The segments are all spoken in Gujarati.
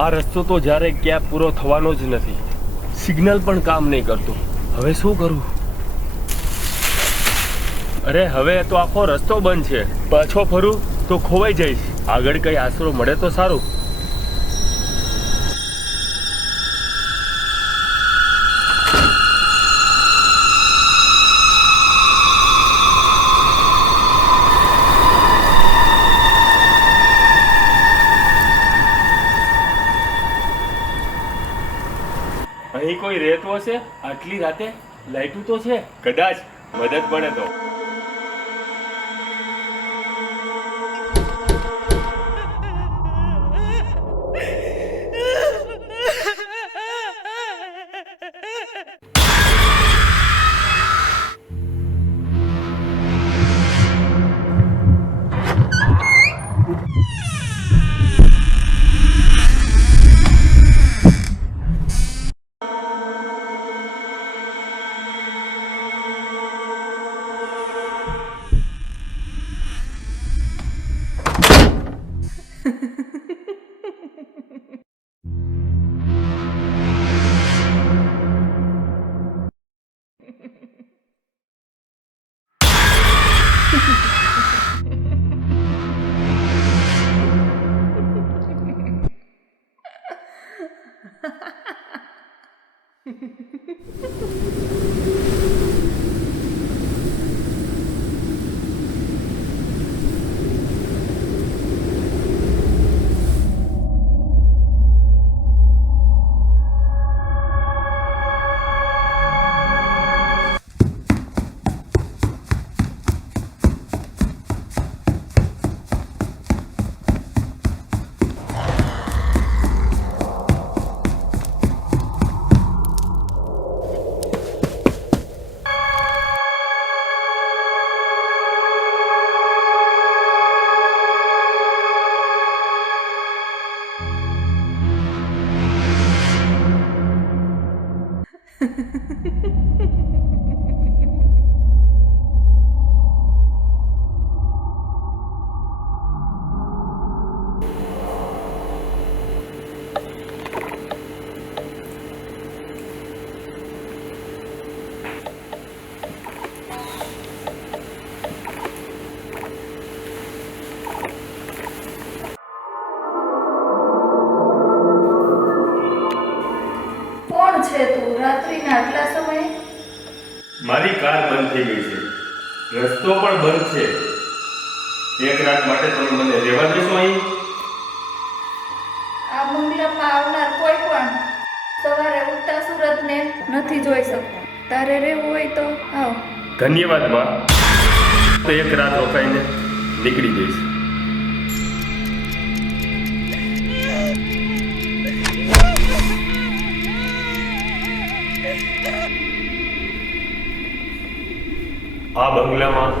આ રસ્તો તો જ્યારે ક્યાં પૂરો થવાનો જ નથી. સિગ્નલ પણ કામ નહીં કરતું. હવે શું કરું? અરે હવે તો આખો રસ્તો બંધ છે. પાછો ફરું તો ખોવાઈ જઈશ. આગળ કઈ આશરો મળે તો સારું. અહીં કોઈ રહેતું હશે? આટલી રાતે લાઈટું તો છે. કદાચ મદદ પડે તો. મારી કાર બંધ થઈ ગઈ છે. રસ્તો પણ બંધ છે. એક રાત માટે તમે મને રહેવા દેશો અહીં? આ બંગલામાં આવનાર કોઈ પણ સવારે ઉગતા સૂરજને નથી જોઈ શકતા. તારે રહેવું હોય તો આવ. ધન્યવાદ માં. તો એક રાત રોકાઈને નીકળી જઈશ. આ બંગલામાં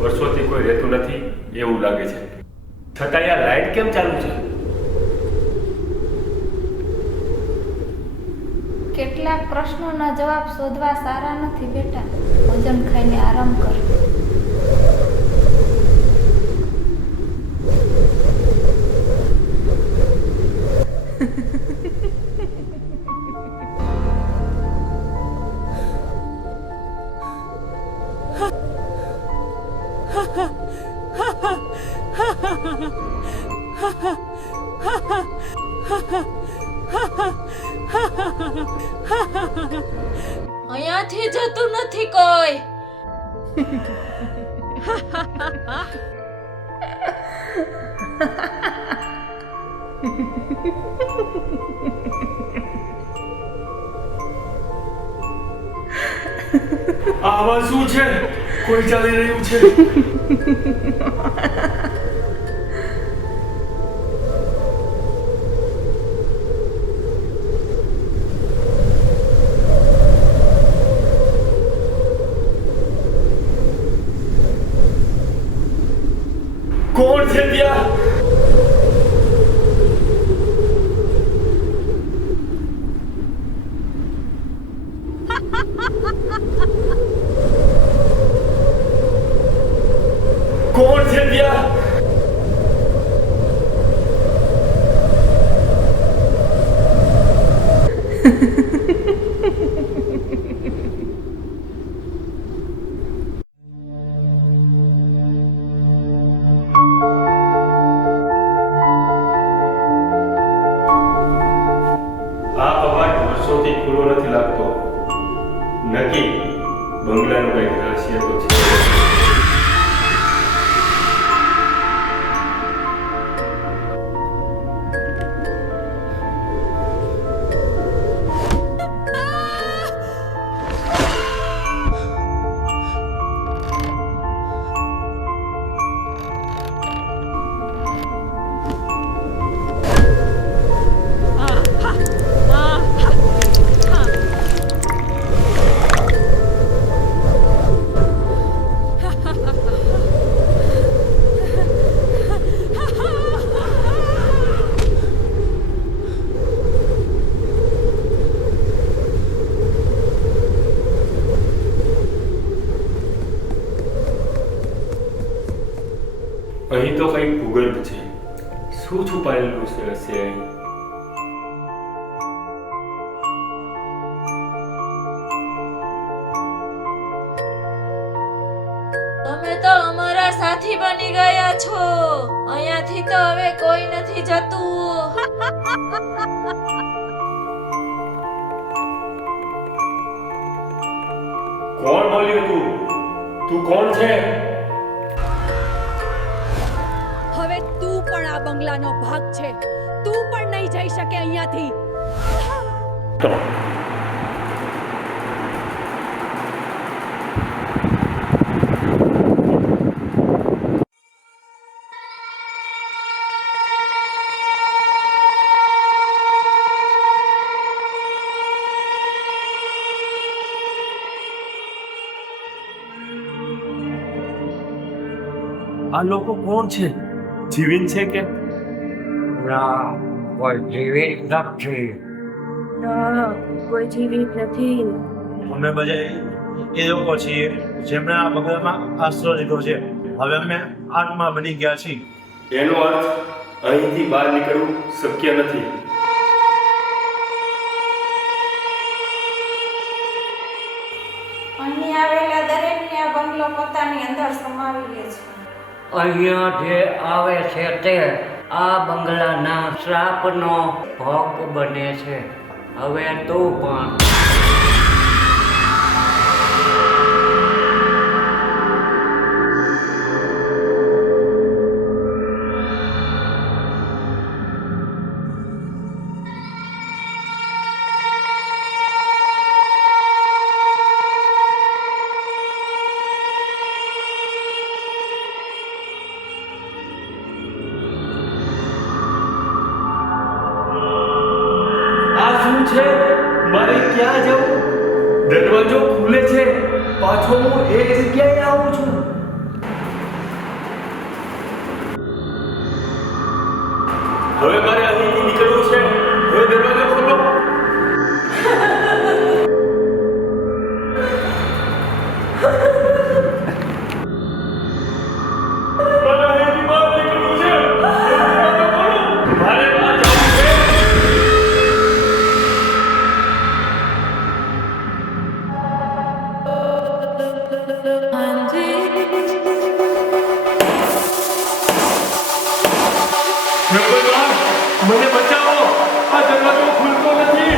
વર્ષોથી કોઈ રહેતું નથી એવું લાગે છે. છતાં આ લાઈટ કેમ ચાલુ છે? કેટલાક પ્રશ્નોના જવાબ શોધવા સારા નથી બેટા. ભોજન ખાઈને આરામ કર. અહીંયાથી જતું નથી કોઈ. આવા શું છે? કોઈ ચાલી રહ્યું છે. કોણ છે ત્યાં? કોણ છે ત્યાં? કંઈ રહસ્ય તો છે. અહીં તો કંઈક ભૂગર્ભ છે. શું છુપાયેલું હશે અહીં? તમે તો અમારા સાથી બની ગયા છો. અહીંયાથી તો હવે કોઈ નથી જતું. કોણ બોલ્યું તું? તું કોણ છે? હવે તું પણ આ બંગલાનો ભાગ છે. તું પણ નહીં જઈ શકે અહીંયાથી. આ લોકો કોણ છે? જીવિન છે કે? ના, કોઈ જીવિત નથી. ના, કોઈ જીવિત નથી. અમે બધા એ લોકો છીએ જેમણે આ બંગલામાં આશરો લીધો છે. હવે અમે આત્મા બની ગયા છીએ. એનો અર્થ અહીંથી બહાર નીકળવું શક્ય નથી. અહીં આવેલા દરેકને આ બંગલો પોતાની અંદર સમાવી લે છે. અહીંયા જે આવે છે તે આ બંગલાના શ્રાપનો ભોગ બને છે. હવે તું પણ આ શું છે? મારે ક્યાં જવું? દરવાજો ખુલે છે, પાછો હું એ જગ્યાએ આવું છું. હવે મારે અહીંથી નીકળવું છે. હવે દરવાજો ખોલો. મારે અહીંથી બહાર નીકળવું છે. દરવાજો ખોલો. મારે બહાર જવું છે. ભગવાન, મને બચાવો. આ દરવાજો ખુલતો નથી.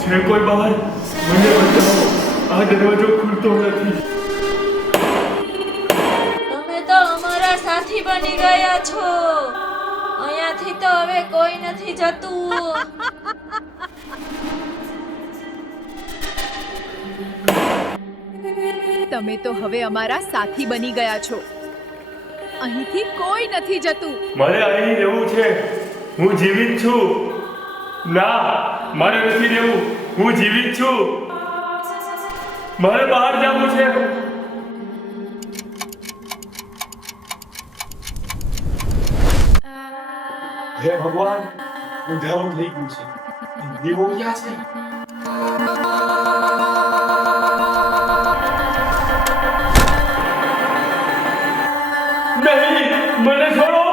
છે કોઈ બહાર? મને બચાવો. આ દરવાજો ખુલતો નથી. તમે તો અમારા સાથી બની ગયા છો. અહીંયાથી તો હવે કોઈ નથી જતું. તમે તો હવે અમારા સાથી બની ગયા છો. અહીંથી કોઈ નથી જતું. મારે અહીં રહેવું છે. હું જીવિત છું. ના, મારે નથી રહેવું. હું જીવિત છું. મારે બહાર જવું છે. હે ભગવાન, ઉધારું થઈ ગયું છે. દીવો ક્યાં છે? નહીં, મને છોડો.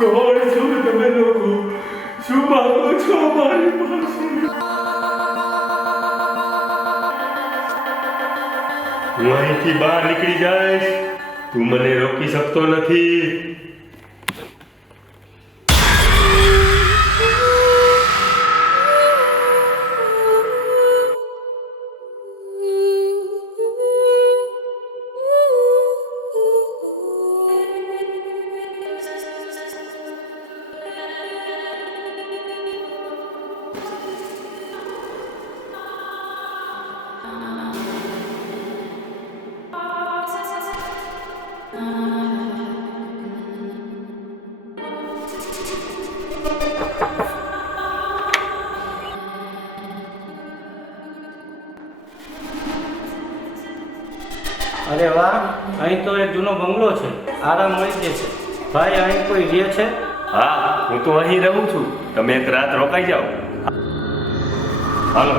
કોણ છો તમે લોકો? શું માંગો છો મારી પાસે? હું અહીંથી બહાર નીકળી જઈશ. તું મને રોકી શકતો નથી. અરે વાહ, અહીં તો એક જૂનો બંગલો છે, આરામ મળી જશે. ભાઈ અહીં કોઈ રહે છે? હા, હું તો અહીં રહું છું. તમે એક રાત રોકાઈ જાઓ. હાલો.